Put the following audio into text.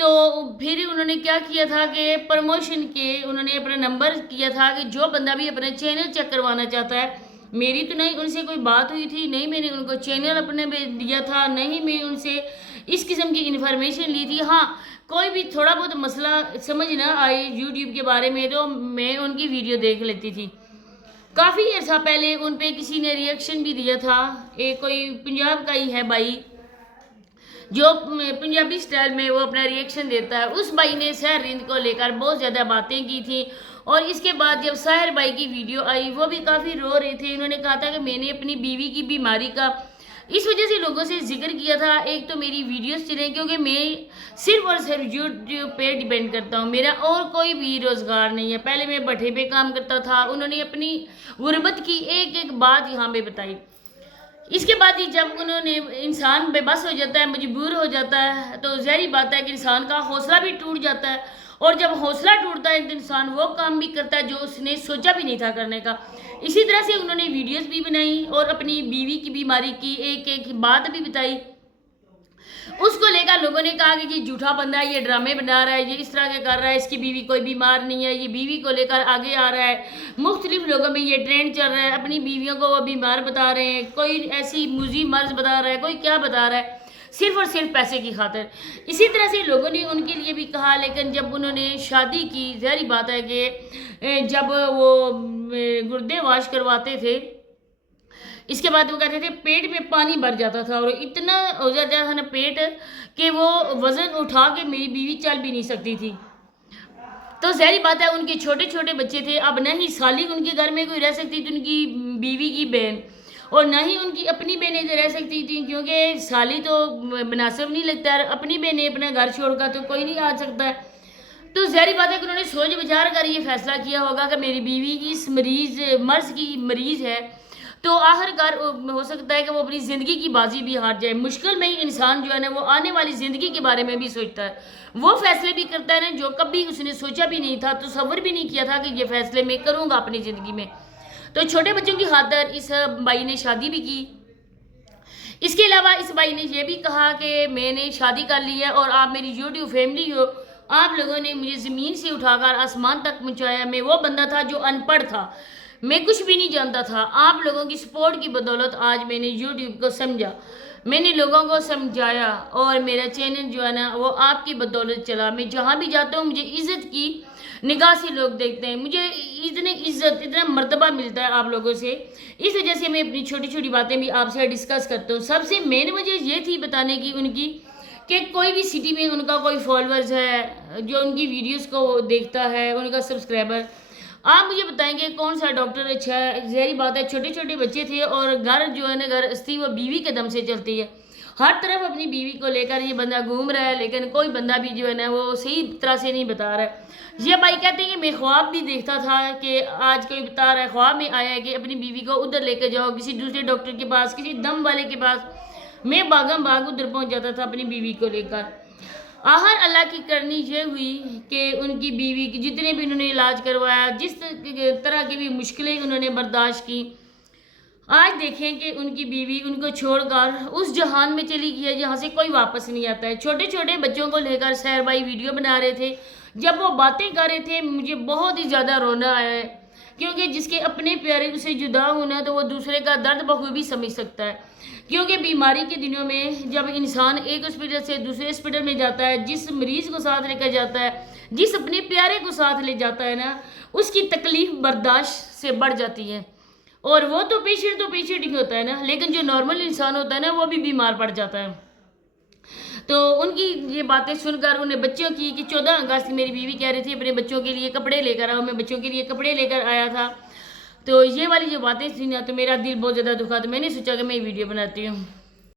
تو پھر انہوں نے کیا کیا تھا کہ پروموشن کے انہوں نے اپنا نمبر کیا تھا کہ جو بندہ بھی اپنا چینل چیک کروانا چاہتا ہے. میری تو نہیں ان سے کوئی بات ہوئی تھی, نہیں میں نے ان کو چینل اپنے دیا تھا, نہیں میں ان سے اس قسم کی انفارمیشن لی تھی. ہاں کوئی بھی تھوڑا بہت مسئلہ سمجھ نہ آئے یوٹیوب کے بارے میں تو میں ان کی ویڈیو دیکھ لیتی تھی. کافی عرصہ پہلے ان پہ کسی نے ریئیکشن بھی دیا تھا, ایک کوئی پنجاب کا ہی ہے بھائی جو پنجابی سٹائل میں وہ اپنا ریئیکشن دیتا ہے. اس بھائی نے سحر رند کو لے کر بہت زیادہ باتیں کی تھیں, اور اس کے بعد جب ساحر بھائی کی ویڈیو آئی وہ بھی کافی رو رہے تھے. انہوں نے کہا تھا کہ میں نے اپنی بیوی کی بیماری کا اس وجہ سے لوگوں سے ذکر کیا تھا, ایک تو میری ویڈیوز چلیں کیونکہ میں صرف اور صرف یوٹیوب پہ ڈیپینڈ کرتا ہوں, میرا اور کوئی بھی روزگار نہیں ہے. پہلے میں بٹھے پہ کام کرتا تھا. انہوں نے اپنی غربت کی ایک ایک بات یہاں پہ بتائی. اس کے بعد ہی جب انہوں نے انسان بے بس ہو جاتا ہے, مجبور ہو جاتا ہے, تو ظاہری بات ہے کہ انسان کا حوصلہ بھی ٹوٹ جاتا ہے, اور جب حوصلہ ٹوٹتا ہے تو انسان وہ کام بھی کرتا ہے جو اس نے سوچا بھی نہیں تھا کرنے کا. اسی طرح سے انہوں نے ویڈیوز بھی بنائی اور اپنی بیوی کی بیماری کی ایک ایک بات بھی بتائی. اس کو لے کر لوگوں نے کہا کہ یہ جھوٹا بندہ ہے, یہ ڈرامے بنا رہا ہے, یہ اس طرح کے کر رہا ہے, اس کی بیوی کوئی بیمار نہیں ہے, یہ بیوی کو لے کر آگے آ رہا ہے. مختلف لوگوں میں یہ ٹرینڈ چل رہا ہے, اپنی بیویوں کو وہ بیمار بتا رہے ہیں, کوئی ایسی موذی مرض بتا رہا ہے, کوئی کیا بتا رہا ہے, صرف اور صرف پیسے کی خاطر. اسی طرح سے لوگوں نے ان کے لیے بھی کہا, لیکن جب انہوں نے شادی کی ظاہری بات ہے کہ جب وہ گردے واش کرواتے تھے اس کے بعد وہ کہتے تھے پیٹ میں پانی بھر جاتا تھا, اور اتنا ہو جاتا تھا نا پیٹ کہ وہ وزن اٹھا کے میری بیوی چل بھی نہیں سکتی تھی. تو ظاہری بات ہے ان کے چھوٹے چھوٹے بچے تھے, اب نہ ہی سالی ان کے گھر میں کوئی رہ سکتی تھی ان کی بیوی کی بہن, اور نہ ہی ان کی اپنی بہنیں رہ سکتی تھیں کیونکہ سالی تو مناسب نہیں لگتا ہے, اپنی بہنیں اپنا گھر چھوڑ کر تو کوئی نہیں آ سکتا ہے. تو ظاہری بات ہے کہ انہوں نے سوچ بچار کر یہ فیصلہ کیا ہوگا کہ میری بیوی اس مرض کی مریض ہے, تو آخر کار ہو سکتا ہے کہ وہ اپنی زندگی کی بازی بھی ہار جائے. مشکل میں ہی انسان جو ہے نا وہ آنے والی زندگی کے بارے میں بھی سوچتا ہے, وہ فیصلے بھی کرتا ہے نا جو کبھی اس نے سوچا بھی نہیں تھا, تصور بھی نہیں کیا تھا کہ یہ فیصلے میں کروں گا اپنی زندگی میں. تو چھوٹے بچوں کی خاطر اس بھائی نے شادی بھی کی. اس کے علاوہ اس بھائی نے یہ بھی کہا کہ میں نے شادی کر لی ہے اور آپ میری یوٹیوب فیملی ہو, آپ لوگوں نے مجھے زمین سے اٹھا کر آسمان تک پہنچایا. میں وہ بندہ تھا جو ان پڑھ تھا, میں کچھ بھی نہیں جانتا تھا, آپ لوگوں کی سپورٹ کی بدولت آج میں نے یوٹیوب کو سمجھا, میں نے لوگوں کو سمجھایا, اور میرا چینل جو ہے نا وہ آپ کی بدولت چلا. میں جہاں بھی جاتا ہوں مجھے عزت کی نگاہ سے لوگ دیکھتے ہیں, مجھے اتنی عزت اتنا مرتبہ ملتا ہے آپ لوگوں سے. اس وجہ سے میں اپنی چھوٹی چھوٹی باتیں بھی آپ سے ڈسکس کرتا ہوں. سب سے مین وجہ یہ تھی بتانے کی ان کی کہ کوئی بھی سٹی میں ان کا کوئی فالورز ہے جو ان کی ویڈیوز کو دیکھتا ہے, ان کا سبسکرائبر, آپ مجھے بتائیں گے کون سا ڈاکٹر اچھا ہے. ظاہری بات ہے چھوٹے چھوٹے بچے تھے, اور گھر جو ہے نا گھر استی وہ بیوی کے دم سے چلتی ہے. ہر طرف اپنی بیوی کو لے کر یہ بندہ گھوم رہا ہے, لیکن کوئی بندہ بھی جو ہے نا وہ صحیح طرح سے نہیں بتا رہا ہے. یہ بھائی کہتے ہیں کہ میں خواب بھی دیکھتا تھا کہ آج کوئی بتا رہا ہے, خواب میں آیا ہے کہ اپنی بیوی کو ادھر لے کے جاؤ کسی دوسرے ڈاکٹر کے پاس, کسی دم والے کے پاس. میں بھاگم بھاگ ادھر پہنچ جاتا تھا اپنی بیوی کو لے کر. آخر اللہ کی کرنی یہ ہوئی کہ ان کی بیوی کی جتنے بھی انہوں نے علاج کروایا, جس طرح کی بھی مشکلیں انہوں نے برداشت کی, آج دیکھیں کہ ان کی بیوی ان کو چھوڑ کر اس جہان میں چلی گئی ہے جہاں سے کوئی واپس نہیں آتا ہے. چھوٹے چھوٹے بچوں کو لے کر سحر بھائی ویڈیو بنا رہے تھے, جب وہ باتیں کر رہے تھے مجھے بہت ہی زیادہ رونا آیا ہے, کیونکہ جس کے اپنے پیارے اسے جدا ہونا تو وہ دوسرے کا درد بخوبی سمجھ سکتا ہے. کیونکہ بیماری کے دنوں میں جب انسان ایک ہاسپٹل سے دوسرے ہاسپٹل میں جاتا ہے, جس مریض کو ساتھ لے کر جاتا ہے, جس اپنے پیارے کو ساتھ لے جاتا ہے نا, اس کی تکلیف برداشت سے بڑھ جاتی ہے. اور وہ تو پیشنٹ ہی ہوتا ہے نا, لیکن جو نارمل انسان ہوتا ہے نا وہ بھی بیمار پڑ جاتا ہے. تو ان کی یہ باتیں سن کر انہیں بچوں کی کہ 14 اگست میری بیوی کہہ رہی تھی اپنے بچوں کے لیے کپڑے لے کر آؤ, میں بچوں کے لیے کپڑے لے کر آیا تھا. تو یہ والی جو باتیں سنی تو میرا دل بہت زیادہ دکھا, تو میں نے سوچا کہ میں ویڈیو بناتی ہوں.